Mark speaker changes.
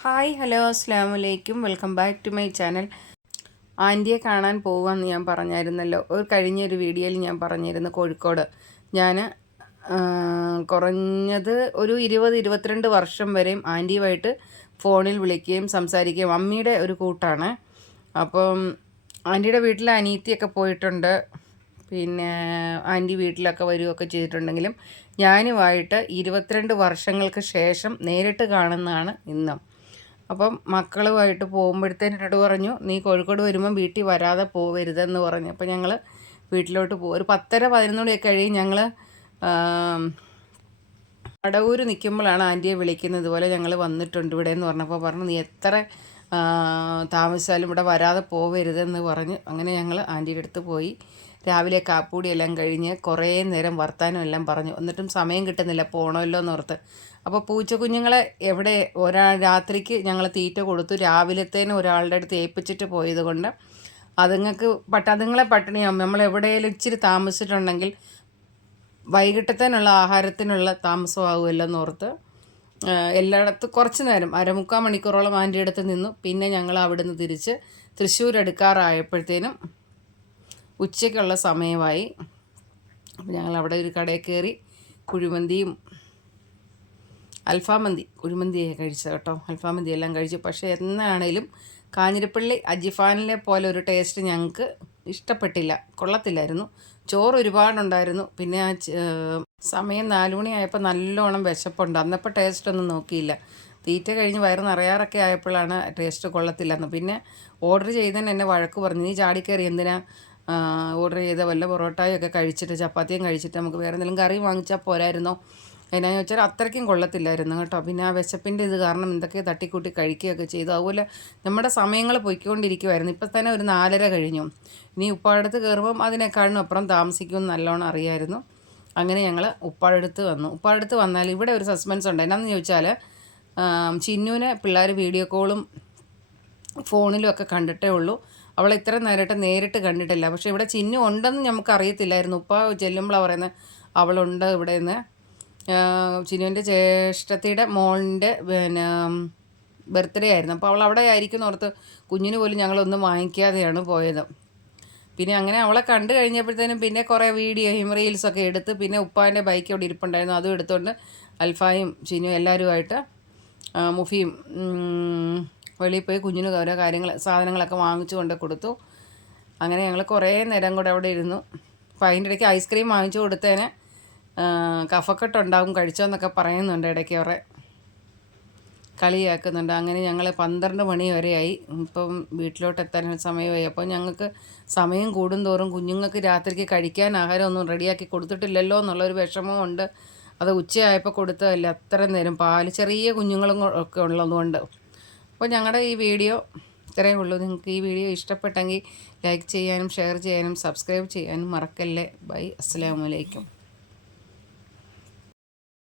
Speaker 1: Hi hello അസ്സാം വലൈക്കും welcome back to my channel ആന്റിയെ കാണാൻ പോകാമെന്ന് ഞാൻ പറഞ്ഞായിരുന്നല്ലോ. ഒരു കഴിഞ്ഞൊരു വീഡിയോയിൽ ഞാൻ പറഞ്ഞിരുന്നു കോഴിക്കോട്. ഞാൻ കുറഞ്ഞത് ഒരു ഇരുപത് ഇരുപത്തിരണ്ട് വർഷം വരെയും ആന്റിയുമായിട്ട് ഫോണിൽ വിളിക്കുകയും സംസാരിക്കുകയും അമ്മിയുടെ ഒരു കൂട്ടാണ്. അപ്പം ആന്റിയുടെ വീട്ടിൽ അനീത്തിയൊക്കെ പോയിട്ടുണ്ട്. പിന്നെ ആന്റി വീട്ടിലൊക്കെ വരികയൊക്കെ ചെയ്തിട്ടുണ്ടെങ്കിലും ഞാനുമായിട്ട് ഇരുപത്തിരണ്ട് വർഷങ്ങൾക്ക് ശേഷം നേരിട്ട് കാണുന്നതാണ് ഇന്നും. അപ്പം മക്കളുമായിട്ട് പോകുമ്പോഴത്തേന് എന്നോട് പറഞ്ഞു നീ കോഴിക്കോട് വരുമ്പം വീട്ടിൽ വരാതെ പോകരുതെന്ന് പറഞ്ഞു. അപ്പോൾ ഞങ്ങൾ വീട്ടിലോട്ട് പോകും ഒരു പത്തര പതിനൊന്ന് മണിയൊക്കെ കഴിയും ഞങ്ങൾ കടവൂർ നിൽക്കുമ്പോഴാണ് ആന്റിയെ വിളിക്കുന്നത്. ഇതുപോലെ ഞങ്ങൾ വന്നിട്ടുണ്ട് ഇവിടെ എന്ന് പറഞ്ഞപ്പോൾ പറഞ്ഞു നീ എത്ര താമസിച്ചാലും ഇവിടെ വരാതെ പോവരുതെന്ന് പറഞ്ഞു. അങ്ങനെ ഞങ്ങൾ ആന്റിയുടെ അടുത്ത് പോയി. രാവിലെ കാപ്പൂടി എല്ലാം കഴിഞ്ഞ് കുറേ നേരം വർത്താനം എല്ലാം പറഞ്ഞു. എന്നിട്ടും സമയം കിട്ടുന്നില്ല. പോകണമല്ലോ എന്ന് ഓർത്ത്. അപ്പോൾ പൂച്ചക്കുഞ്ഞുങ്ങളെ എവിടെ ഒരാൾ രാത്രിക്ക് ഞങ്ങൾ തീറ്റ കൊടുത്തു. രാവിലത്തേന് ഒരാളുടെ അടുത്ത് ഏൽപ്പിച്ചിട്ട് പോയത് കൊണ്ട് അതുങ്ങൾക്ക് പട്ട അതുങ്ങളെ പട്ടിണിയാകും നമ്മൾ എവിടെയെങ്കിലും ഇച്ചിരി താമസിച്ചിട്ടുണ്ടെങ്കിൽ വൈകിട്ടത്തേനുള്ള ആഹാരത്തിനുള്ള താമസമാകുമല്ലോ എന്നോർത്ത് എല്ലായിടത്തും കുറച്ച് നേരം അരമുക്കാൽ മണിക്കൂറോളം ആന്റെ അടുത്ത് നിന്നു. പിന്നെ ഞങ്ങൾ അവിടുന്ന് തിരിച്ച് തൃശ്ശൂർ എടുക്കാറായപ്പോഴത്തേനും ഉച്ചയ്ക്കുള്ള സമയമായി. അപ്പോൾ ഞങ്ങൾ അവിടെ ഒരു കടയിൽ കയറി കുഴിമന്തിയും അൽഫാമന്തി കുഴിമന്തിയെ കഴിച്ചത് കേട്ടോ. അൽഫാമന്തി എല്ലാം കഴിച്ചു. പക്ഷേ എന്നാണേലും കാഞ്ഞിരപ്പള്ളി അജിഫാനിലെ പോലെ ഒരു ടേസ്റ്റ് ഞങ്ങൾക്ക് ഇഷ്ടപ്പെട്ടില്ല. കൊള്ളത്തില്ലായിരുന്നു. ചോറ് ഒരുപാടുണ്ടായിരുന്നു. പിന്നെ ആ സമയം നാലുമണിയായപ്പോൾ നല്ലോണം വിശപ്പുണ്ട്. അന്നപ്പോൾ ടേസ്റ്റ് ഒന്നും നോക്കിയില്ല. തീറ്റ കഴിഞ്ഞ് വയറ് നിറയാറൊക്കെ ആയപ്പോഴാണ് ടേസ്റ്റ് കൊള്ളത്തില്ലെന്ന് പിന്നെ ഓർഡർ ചെയ്തതിന് എന്നെ വഴക്ക് പറഞ്ഞു. നീ ചാടിക്കയറി എന്തിനാ ഓർഡർ ചെയ്ത വല്ല പൊറോട്ടയൊക്കെ കഴിച്ചിട്ട് ചപ്പാത്തിയും കഴിച്ചിട്ട് നമുക്ക് വേറെ എന്തെങ്കിലും കറി വാങ്ങിച്ചാൽ പോരായിരുന്നോ? എന്നാന്ന് വെച്ചാൽ അത്രയ്ക്കും കൊള്ളത്തില്ലായിരുന്നു കേട്ടോ. പിന്നെ ആ വിശപ്പിന്റെ ഇത് കാരണം എന്തൊക്കെ തട്ടിക്കൂട്ടി കഴിക്കുകയൊക്കെ ചെയ്തു. അതുപോലെ നമ്മുടെ സമയങ്ങൾ പൊയ്ക്കൊണ്ടിരിക്കുമായിരുന്നു ഇപ്പം തന്നെ ഒരു നാലര കഴിഞ്ഞു. ഇനി ഉപ്പാടത്ത് കയറുമ്പം അതിനേക്കാളും അപ്പുറം താമസിക്കുമെന്ന് നല്ലോണം അറിയായിരുന്നു. അങ്ങനെ ഞങ്ങൾ ഉപ്പാടടുത്ത് വന്നു. ഉപ്പാടടുത്ത് വന്നാൽ ഇവിടെ ഒരു സസ്പെൻസ് ഉണ്ട്. എന്നാന്ന് ചോദിച്ചാൽ ചിന്നുവിനെ പിള്ളേർ വീഡിയോ കോളും ഫോണിലും ഒക്കെ കണ്ടിട്ടേ ഉള്ളൂ. അവളെ ഇത്ര നേരിട്ട് നേരിട്ട് കണ്ടിട്ടില്ല. പക്ഷേ ഇവിടെ ചിഹ്നം ഉണ്ടെന്ന് നമുക്ക് അറിയത്തില്ലായിരുന്നു ഉപ്പ ചെല്ലുമ്പോഴാണ് പറയുന്നത് അവളുണ്ട് ഇവിടെ നിന്ന് ചിനുവിന്റെ ജ്യേഷ്ഠത്തിയുടെ മോളിന്റെ പിന്നെ ബർത്ത്ഡേ ആയിരുന്നു. അപ്പോൾ അവൾ അവിടെ ആയിരിക്കും ഓർത്ത് കുഞ്ഞിന് പോലും ഞങ്ങളൊന്നും വാങ്ങിക്കാതെയാണ് പോയത്. പിന്നെ അങ്ങനെ അവളെ കണ്ടു കഴിഞ്ഞപ്പോഴത്തേനും പിന്നെ കുറേ വീഡിയോയും റീൽസൊക്കെ എടുത്ത് പിന്നെ ഉപ്പാന്റെ ബൈക്ക് അവിടെ ഇരിപ്പുണ്ടായിരുന്നു. അതും എടുത്തുകൊണ്ട് അൽഫായും ചിനു എല്ലാവരുമായിട്ട് മുഫിയും വെളിയിൽ പോയി കുഞ്ഞിന് ഓരോ കാര്യങ്ങൾ സാധനങ്ങളൊക്കെ വാങ്ങിച്ചു കൊണ്ട് കൊടുത്തു. അങ്ങനെ ഞങ്ങൾ കുറേ നേരം കൂടെ അവിടെ ഇരുന്നു. അപ്പോൾ അതിന്റെ ഇടയ്ക്ക് ഐസ്ക്രീം വാങ്ങിച്ചു കൊടുത്തേനെ. കഫക്കെട്ടുണ്ടാകും കഴിച്ചോന്നൊക്കെ പറയുന്നുണ്ട് ഇടയ്ക്ക് അവരെ. കളിയാക്കുന്നുണ്ട്. അങ്ങനെ ഞങ്ങൾ പന്ത്രണ്ട് മണി വരെയായി ഇപ്പം വീട്ടിലോട്ട് എത്താൻ സമയമായി. അപ്പോൾ ഞങ്ങൾക്ക് സമയം കൂടുന്തോറും കുഞ്ഞുങ്ങൾക്ക് രാത്രിക്ക് കഴിക്കാൻ ആഹാരമൊന്നും റെഡിയാക്കി കൊടുത്തിട്ടില്ലല്ലോ എന്നുള്ളൊരു വിഷമമുണ്ട് അത് ഉച്ചയായപ്പോൾ കൊടുത്തതല്ല. അത്ര നേരം പാൽ ചെറിയ കുഞ്ഞുങ്ങളും ഒക്കെ ഉള്ളതുകൊണ്ട് അപ്പോൾ ഞങ്ങളുടെ ഈ വീഡിയോ ഇത്രയേ ഉള്ളൂ. നിങ്ങൾക്ക് ഈ വീഡിയോ ഇഷ്ടപ്പെട്ടെങ്കിൽ ലൈക്ക് ചെയ്യാനും ഷെയർ ചെയ്യാനും സബ്സ്ക്രൈബ് ചെയ്യാനും മറക്കല്ലേ. ബൈ. അസ്സാം വലൈക്കും